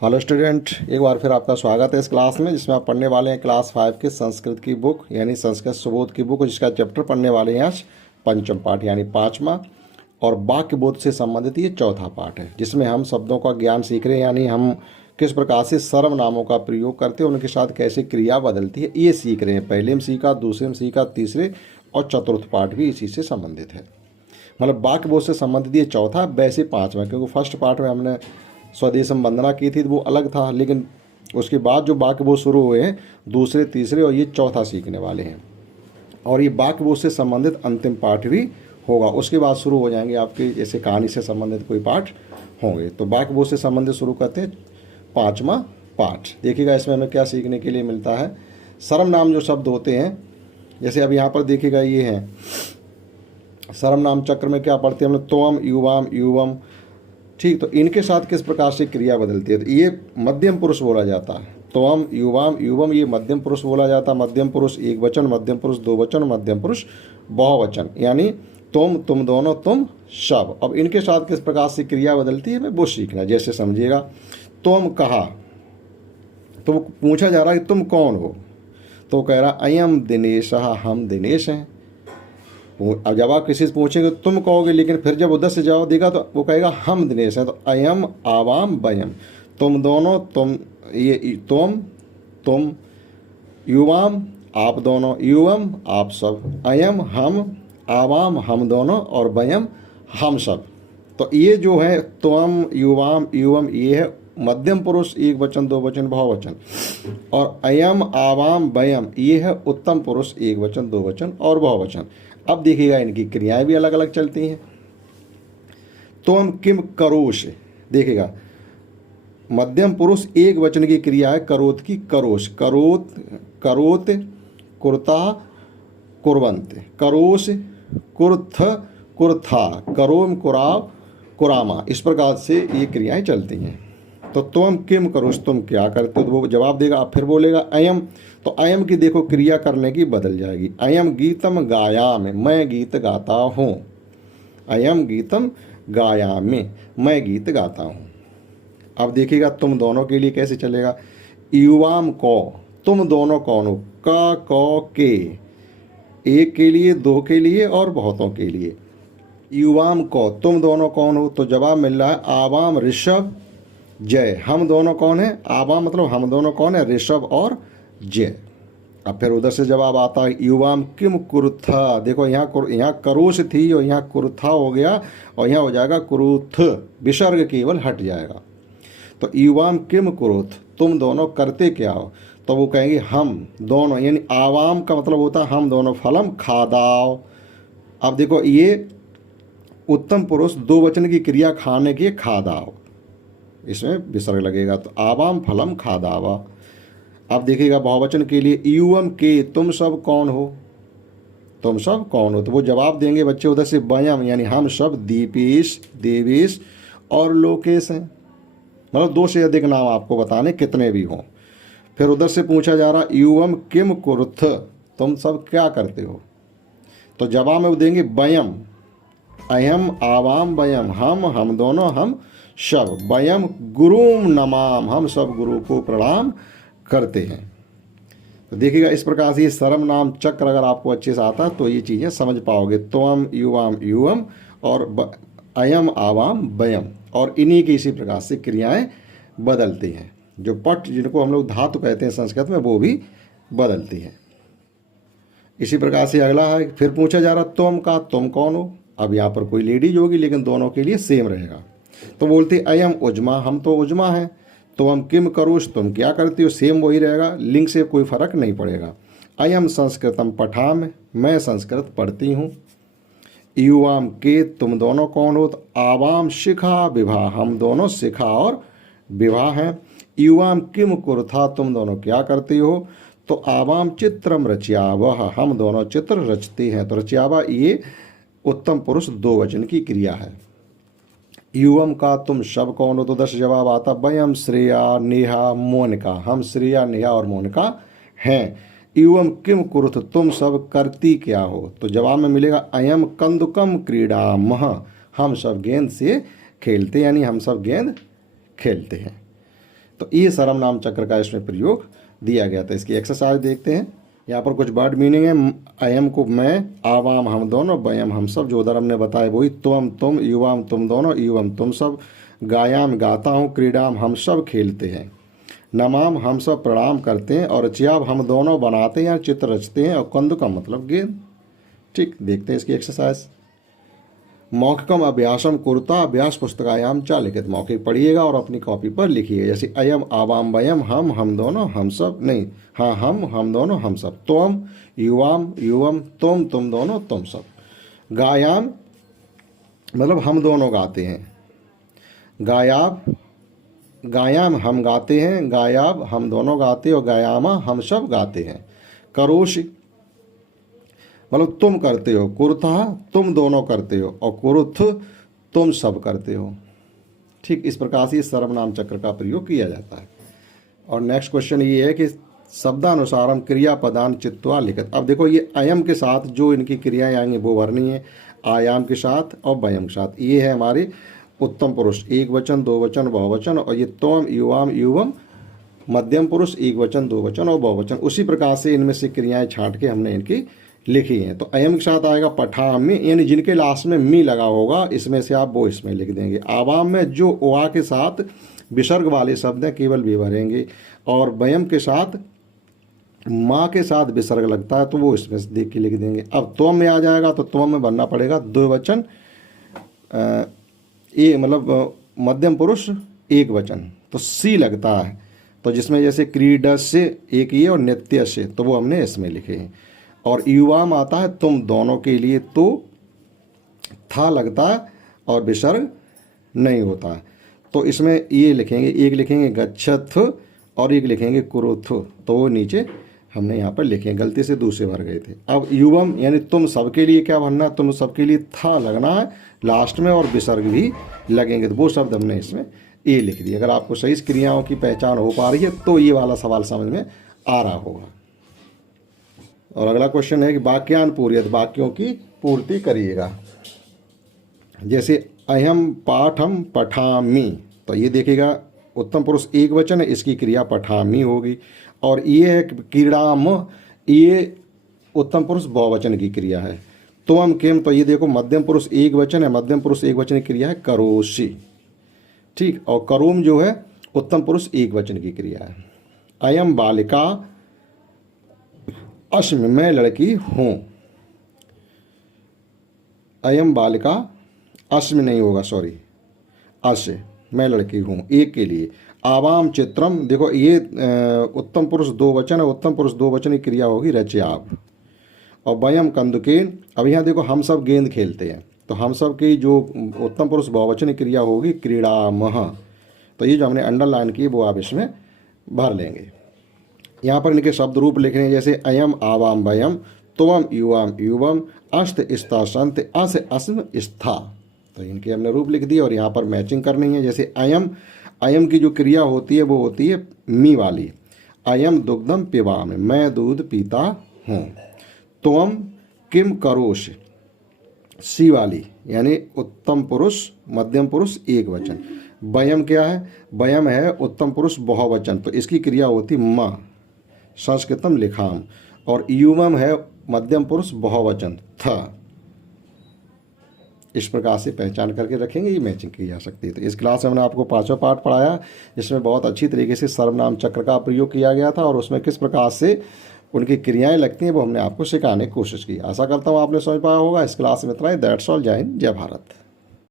Hello student, एक बार फिर आपका स्वागत है इस क्लास में जिसमें आप पढ़ने वाले हैं क्लास 5 के संस्कृत की बुक यानी संस्कृत सुबोध की बुक, जिसका चैप्टर पढ़ने वाले हैं आज पंचम पाठ यानी पाँचवा। और वाक्य बोध से संबंधित ये चौथा पाठ है जिसमें हम शब्दों का ज्ञान सीख रहे हैं, यानी हम किस प्रकार से सर्वनामों का प्रयोग करते हैं, उनके साथ कैसे क्रिया बदलती है ये सीख रहे हैं। पहले में सीखा, दूसरे में सीखा, तीसरे और चतुर्थ पाठ भी इसी से संबंधित है। मतलब वाक्य बोध से संबंधित ये चौथा, वैसे पाँचवा, क्योंकि फर्स्ट पार्ट में हमने स्वदेशम वंदना की थी तो वो अलग था, लेकिन उसके बाद जो वाक्य बोध शुरू हुए हैं दूसरे, तीसरे और ये चौथा सीखने वाले हैं। और ये वाक्य बोध से संबंधित अंतिम पाठ भी होगा, उसके बाद शुरू हो जाएंगे आपके जैसे कहानी से संबंधित कोई पाठ होंगे। तो वाक्य बोध से संबंधित शुरू करते हैं पाँचवा पाठ। देखिएगा इसमें हमें क्या सीखने के लिए मिलता है। सर्वनाम जो शब्द होते हैं, जैसे अब यहाँ पर देखिएगा ये हैं सर्वनाम चक्र में क्या पढ़ते हैं हम लोग, त्वम, युवाम, युवम, ठीक। तो इनके साथ किस प्रकार से क्रिया बदलती है, तो ये मध्यम पुरुष बोला जाता है। त्वम, युवाम, युवम ये मध्यम पुरुष बोला जाता है। मध्यम पुरुष एक वचन, मध्यम पुरुष दो वचन, मध्यम पुरुष बहुवचन, यानी तुम दोनों, तुम सब। अब इनके साथ किस प्रकार से क्रिया बदलती है हमें वो सीखना है। जैसे समझिएगा, तुम कहा तो पूछा जा रहा है कि तुम कौन हो, तो कह रहा अयम दिनेश, हम दिनेश हैं। अब जब आप किसी से पूछेंगे तुम कहोगे, लेकिन फिर जब उधर से जवाब देगा तो वो कहेगा हम दिनेश हैं। तो अयम, आवाम, वयम, तुम दोनों, तुम ये तुम युवाम आप दोनों, युवम आप सब, अयम हम, आवाम हम दोनों और वयम हम सब। तो ये जो है त्वम, युवाम, युवम ये है मध्यम पुरुष एक वचन, दो वचन, बहुवचन। और अयम, आवाम, वयम ये है उत्तम पुरुष एक वचन, दो वचन और बहुवचन। अब देखिएगा इनकी क्रियाएं भी अलग अलग चलती हैं। त्वम किम करोष, देखिएगा मध्यम पुरुष एक वचन की क्रिया है करोत की, करोष, करोत, करोत, कुर्ता, कुर्वंत, करोष, कुर्थ, कुर्था, करोम, कुराव, कुरामा, इस प्रकार से ये क्रियाएं चलती हैं। तो तुम किम करोष, तुम क्या करते हो, तो वो जवाब देगा। आप फिर बोलेगा अयम, तो अयम की देखो क्रिया करने की बदल जाएगी। अयम गीतम गायामि, मैं गीत गाता हूँ। अयम गीतम गायामि, मैं गीत गाता हूँ। अब देखिएगा तुम दोनों के लिए कैसे चलेगा। युवाम को, तुम दोनों कौन हो, का, कौ, के, एक के लिए, दो के लिए और बहुतों के लिए। युवाम को, तुम दोनों कौन हो, तो जवाब मिल रहा है आवाम, ऋषभ, जय। हम दोनों कौन है, आवाम मतलब हम दोनों कौन है, ऋषभ और जय। अब फिर उधर से जवाब आता है युवाम किम कुरुथा, देखो यहाँ करोश थी और यहाँ कुरुथा हो गया और यहाँ हो जाएगा कुरुथ, विसर्ग केवल हट जाएगा। तो युवाम किम कुरुथ, तुम दोनों करते क्या हो, तो वो कहेंगे हम दोनों, यानी आवाम का मतलब होता है हम दोनों, फलम खादाव। अब देखो ये उत्तम पुरुष दो वचन की क्रिया खाने की, खादाव, इसमें विसर्ग लगेगा। तो आवाम फलम खादावा। अब देखिएगा बहुवचन के लिए युवम के, तुम सब कौन हो, तुम सब कौन हो, तो वो जवाब देंगे बच्चे उधर से वयम, यानी हम सब दीपेश, देवेश और लोकेश हैं। मतलब दो से अधिक नाम आपको बताने कितने भी हों। फिर उधर से पूछा जा रहा युवम किम कुरुथ, तुम सब क्या करते हो, तो जवाब में वो देंगे वयम, अयम, आवाम, वयम, हम दोनों, हम सब, वयम गुरुम नमाम, हम सब गुरु को प्रणाम करते हैं। तो देखिएगा इस प्रकार से ये सर्वनाम चक्र अगर आपको अच्छे से आता है तो ये चीज़ें समझ पाओगे। त्वम, युवाम, युवम और अयम, आवाम, वयम, और इन्हीं की इसी प्रकार से क्रियाएं बदलती हैं। जो पट जिनको हम लोग धातु कहते हैं संस्कृत में, वो भी बदलती हैं। इसी प्रकार से अगला है, फिर पूछा जा रहा तुम का, तुम कौन हो। अब यहाँ पर कोई लेडीज होगी लेकिन दोनों के लिए सेम रहेगा। तो बोलते अयम उजमा, हम तो उजमा हैं। तो हम किम करोश, तुम क्या करती हो, सेम वही रहेगा, लिंग से कोई फर्क नहीं पड़ेगा। अयम संस्कृतम पठाम, मैं संस्कृत पढ़ती हूँ। युवाम के, तुम दोनों कौन हो, तो आवाम शिखा विवाह, हम दोनों शिखा और विवाह हैं। युवाम किम कुरुथा, तुम दोनों क्या करती हो, तो आवाम चित्रम रच्यावह, हम दोनों चित्र रचते हैं। तो रच्यावा ये उत्तम पुरुष दो वचन की क्रिया है। युवम का, तुम सब कौन हो, तो 10 जवाब आता वयम श्रेया, नेहा, मोनिका, हम श्रेया, नेहा और मोनिका हैं। युवम किम कुरुथ, तुम सब करती क्या हो, तो जवाब में मिलेगा अयम कंदुकम क्रीडामः, हम सब गेंद से खेलते, यानी हम सब गेंद खेलते हैं। तो ये सर्वनाम चक्र का इसमें प्रयोग दिया गया था। इसकी एक्सरसाइज देखते हैं। यहाँ पर कुछ वर्ड मीनिंग है। अयम को मैं, आवाम हम दोनों, वयम हम सब, जो उधर हमने बताया वही, त्वम तुम, युवाम तुम दोनों, युवम तुम सब, गायाम गाता हूँ, क्रीडाम हम सब खेलते हैं, नमाम हम सब प्रणाम करते हैं, और च्याब हम दोनों बनाते हैं या चित्र रचते हैं, और कंद का मतलब गेंद। ठीक, देखते हैं इसकी एक्सरसाइज। मौखिकम अभ्यासम कुरुता अभ्यास पुस्तकायाम चा लिखित। मौखिक पढ़िएगा और अपनी कॉपी पर लिखिएगा। जैसे अयम आवाम वयम, हम दोनों हम सब, नहीं हाँ हम दोनों हम सब, त्वम युवाम युवम, तुम दोनों तुम सब, गायाम मतलब हम दोनों गाते हैं, गायाम हम गाते हैं, गायाब हम दोनों गाते हो, गायामा हम सब गाते हैं, करोश मतलब तुम करते हो, कुरुथा तुम दोनों करते हो, और कुरुथ तुम सब करते हो। ठीक, इस प्रकार से सर्वनाम चक्र का प्रयोग किया जाता है। और नेक्स्ट क्वेश्चन ये है कि शब्दानुसारम क्रिया पदान चित्वा लिखित। अब देखो ये अयम के साथ जो इनकी क्रियाएं आएंगी वो वर्णीय है, आयाम के साथ और वयम के साथ। ये है हमारे उत्तम पुरुष, एक वचन, दो वचन, बहुवचन, और ये त्वम युवाम युवम मध्यम पुरुष, एक वचन, दो वचन और बहुवचन। उसी प्रकार से इनमें से क्रियाएं छांट के हमने इनकी लिखी हैं। तो अयम के साथ आएगा पठामी, यानी जिनके लास्ट में मी लगा होगा इसमें से आप वो इसमें लिख देंगे। आवाम में जो ओआ के साथ विसर्ग वाले शब्द हैं केवल वे भरेंगे, और वयम के साथ माँ के साथ विसर्ग लगता है तो वो इसमें से देख के लिख देंगे। अब त्वम में आ जाएगा तो त्वम में बनना पड़ेगा दो वचन, ये मतलब मध्यम पुरुष एक वचन, तो सी लगता है। तो जिसमें जैसे क्रीडा से एक ये और नित्य से, तो वो हमने इसमें लिखे हैं। और युवाम आता है तुम दोनों के लिए, तो था लगता है और विसर्ग नहीं होता है। तो इसमें ये लिखेंगे, एक लिखेंगे गच्छथ और एक लिखेंगे कुरुथ, तो वो नीचे हमने यहाँ पर लिखे, गलती से दूसरे भर गए थे। अब युवम यानी तुम सबके लिए क्या बनना, तुम सबके लिए था लगना है लास्ट में, और विसर्ग भी लगेंगे, तो वो शब्द हमने इसमें ये लिख दिया। अगर आपको सही क्रियाओं की पहचान हो पा रही है तो ये वाला सवाल समझ में आ रहा होगा। और अगला क्वेश्चन है कि वाक्यान पूर्यत, वाक्यों की पूर्ति करिएगा। जैसे अहम पाठम पठामी, तो ये देखिएगा उत्तम पुरुष एक वचन है, इसकी क्रिया पठामी होगी। और ये है क्रीड़ाम, ये उत्तम पुरुष बहुवचन की क्रिया है। त्वम किम, तो ये देखो मध्यम पुरुष एक वचन है, मध्यम पुरुष एक वचन की क्रिया है करोषि। ठीक, और करोम जो है उत्तम पुरुष एक वचन की क्रिया है। अयम बालिका अश्म, मैं लड़की हूँ। अयम बालिका अश्म नहीं होगा, सॉरी, अश, मैं लड़की हूँ एक के लिए। आवाम चित्रम, देखो ये उत्तम पुरुष दो वचन है, उत्तम पुरुष दो वचन की क्रिया होगी रचयाब। और वयम कंदुकेन, अब यहाँ देखो हम सब गेंद खेलते हैं, तो हम सब की जो उत्तम पुरुष बहुवचन की क्रिया होगी क्रीड़ामह। तो ये जो हमने अंडरलाइन की वो आप इसमें भर लेंगे। यहाँ पर इनके शब्द रूप लिखने हैं, जैसे अयम आवाम वयम, त्वम युवाम युवम, अस्त स्था संत, अस अस्म स्था, तो इनके हमने रूप लिख दिए। और यहाँ पर मैचिंग करनी है। जैसे अयम, अयम की जो क्रिया होती है वो होती है मी वाली, अयम दुग्धम पिबामि, मैं दूध पीता हूँ। त्वम किम करोश, सी वाली यानी उत्तम पुरुष मध्यम पुरुष एक वचन। वयम क्या है, वयम है उत्तम पुरुष बहुवचन, तो इसकी क्रिया होती माँ, संस्कृतम लिखाम। और युवम है मध्यम पुरुष बहुवचन था। इस प्रकार से पहचान करके रखेंगे, ये मैचिंग की जा सकती है। तो इस क्लास में हमने आपको पांचवा पाठ पढ़ाया, जिसमें बहुत अच्छी तरीके से सर्वनाम चक्र का प्रयोग किया गया था, और उसमें किस प्रकार से उनकी क्रियाएं लगती हैं वो हमने आपको सिखाने की कोशिश की। आशा करता हूँ आपने समझ पाया होगा। इस क्लास में इतना ही। That's all. जय हिंद, जय भारत।